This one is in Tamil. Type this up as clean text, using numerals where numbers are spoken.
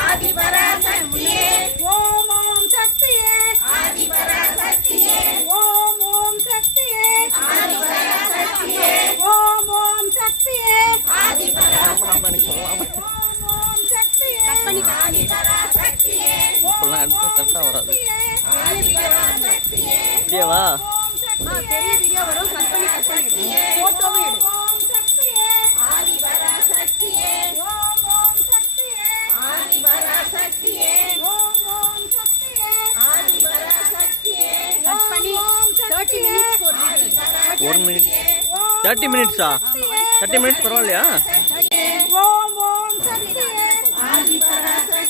ஆதிபராசக்தியே ஓம் ஓம் சக்தியே ஆதிபராசக்தியே ஓம் ஓம் சக்தியே ஆதிபராசக்தியே ஓம் ஓம் சக்தியே ஆதிபராசக்தியே ஓம் ஓம் சக்தியே ஆதிபராசக்தியே கரெக்டா வராது. ஆதிபராசக்தியே வீடியோவா பெரிய வீடியோ வரும். கட் பண்ணி போட்டோவே எடு. ஓம் சக்தியே ஆதிபராசக்தியே ஓம் ஓம் சக்தியே ஆதிபராசக்தியே ஓம் ஓம் சக்தியே ஆதிபராசக்தியே கட் பண்ணி 30 மினிட்ஸ் போடுங்க. 1 மினிட் 30 மினிட்ஸா? 30 மினிட்ஸ் பரவாயில்லையா? ஓம் ஓம் சக்தியே ஆதிபராசக்தியே